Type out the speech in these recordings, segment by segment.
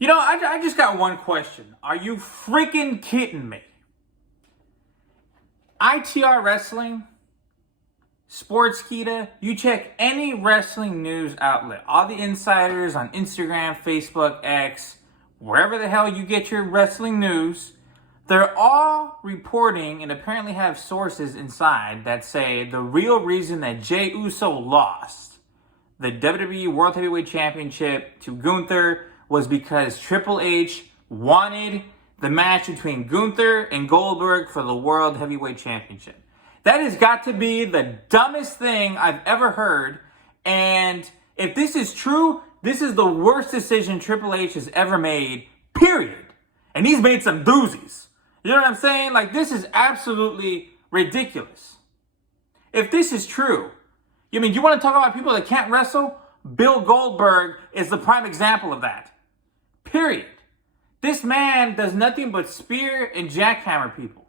I just got one question. Are you freaking kidding me? ITR Wrestling, Sportskeeda, you check any wrestling news outlet, all the insiders on Instagram, Facebook, X, wherever the hell you get your wrestling news, they're all reporting and apparently have sources inside that say the real reason that Jey Uso lost the WWE World Heavyweight Championship to Gunther was because Triple H wanted the match between Gunther and Goldberg for the World Heavyweight Championship. That has got to be the dumbest thing I've ever heard. And if this is true, this is the worst decision Triple H has ever made, period. And he's made some doozies. You know what I'm saying? Like, this is absolutely ridiculous. If this is true, you want to talk about people that can't wrestle? Bill Goldberg is the prime example of that. Period. This man does nothing but spear and jackhammer people.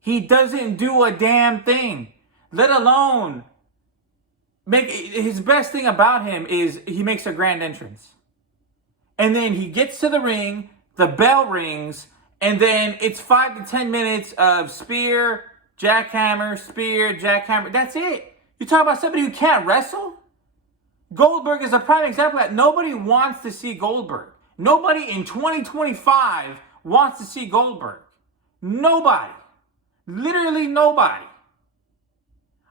He doesn't do a damn thing, let alone his best thing about him is he makes a grand entrance. And then he gets to the ring, the bell rings, and then it's 5 to 10 minutes of spear, jackhammer. That's it. You talk about somebody who can't wrestle? Goldberg is a prime example of that. Nobody wants to see Goldberg. Nobody in 2025 wants to see Goldberg. Nobody. Literally nobody.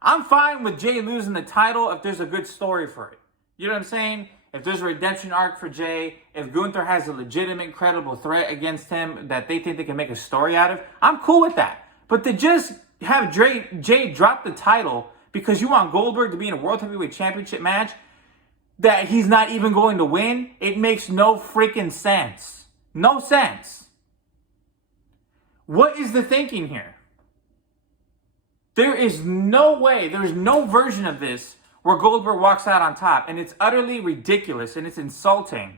I'm fine with Jey losing the title if there's a good story for it. You know what I'm saying? If there's a redemption arc for Jey, if Gunther has a legitimate, credible threat against him that they think they can make a story out of, I'm cool with that. But to just have Jey drop the title because you want Goldberg to be in a World Heavyweight Championship match that he's not even going to win, it makes no freaking sense. No sense. What is the thinking here? There is no way, there's no version of this where Goldberg walks out on top. And it's utterly ridiculous and it's insulting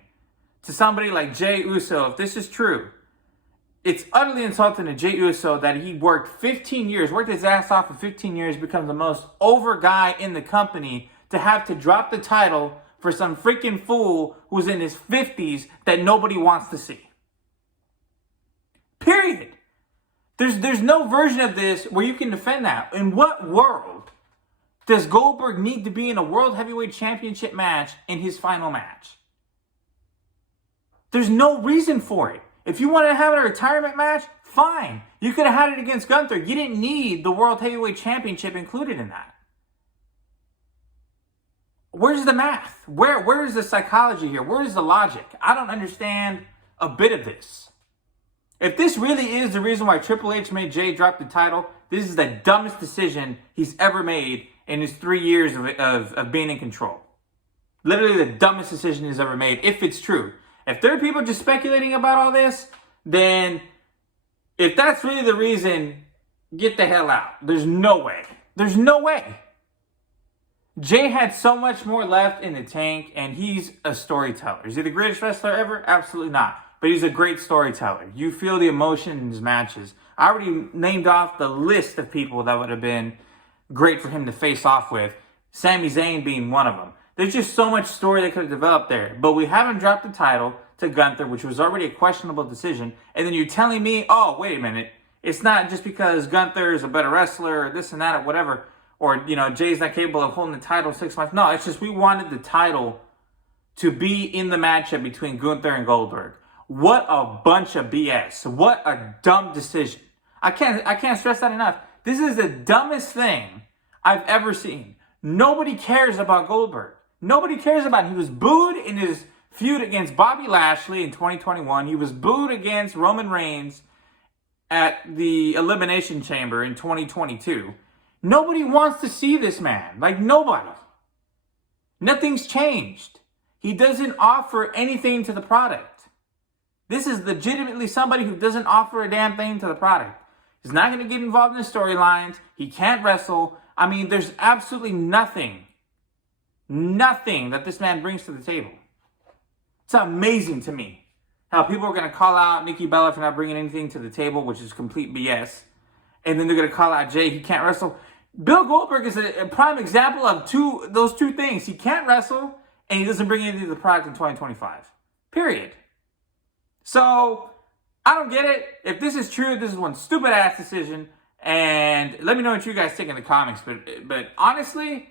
to somebody like Jey Uso. If this is true, it's utterly insulting to Jey Uso that he worked 15 years, worked his ass off for 15 years, becomes the most over guy in the company to have to drop the title for some freaking fool who's in his 50s that nobody wants to see. Period. There's no version of this where you can defend that. In what world does Goldberg need to be in a World Heavyweight Championship match in his final match? There's no reason for it. If you wanted to have a retirement match, fine. You could have had it against Gunther. You didn't need the World Heavyweight Championship included in that. Where's the math? Where is the psychology here? Where is the logic? I don't understand a bit of this. If this really is the reason why Triple H made Jey drop the title, this is the dumbest decision he's ever made in his 3 years of being in control. Literally the dumbest decision he's ever made, if it's true. If there are people just speculating about all this, then if that's really the reason, get the hell out. There's no way. There's no way. Jey had so much more left in the tank, and he's a storyteller. Is he the greatest wrestler ever? Absolutely not. But he's a great storyteller. You feel the emotion in his matches. I already named off the list of people that would have been great for him to face off with. Sami Zayn being one of them. There's just so much story that could have developed there. But we haven't dropped the title to Gunther, which was already a questionable decision. And then you're telling me, oh, wait a minute. It's not just because Gunther is a better wrestler or this and that or whatever. Or, Jey's not capable of holding the title 6 months. No, it's just we wanted the title to be in the matchup between Gunther and Goldberg. What a bunch of BS. What a dumb decision. I can't stress that enough. This is the dumbest thing I've ever seen. Nobody cares about Goldberg. Nobody cares about him. He was booed in his feud against Bobby Lashley in 2021. He was booed against Roman Reigns at the Elimination Chamber in 2022. Nobody wants to see this man. Like, nobody. Nothing's changed. He doesn't offer anything to the product. This is legitimately somebody who doesn't offer a damn thing to the product. He's not going to get involved in the storylines. He can't wrestle. I mean, there's absolutely nothing that this man brings to the table. It's amazing to me how people are going to call out Nikki Bella for not bringing anything to the table, which is complete BS. And then they're going to call out Jey, he can't wrestle. Bill Goldberg is a prime example of those two things. He can't wrestle, and he doesn't bring anything to the product in 2025. Period. So, I don't get it. If this is true, this is one stupid ass decision. And let me know what you guys think in the comments. But honestly,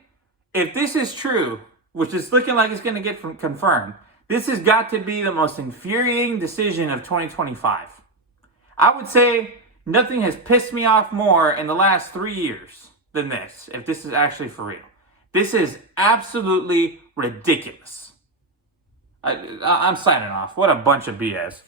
if this is true, which is looking like it's going to get confirmed, this has got to be the most infuriating decision of 2025. I would say nothing has pissed me off more in the last 3 years than this, if this is actually for real. This is absolutely ridiculous. I'm signing off. What a bunch of BS.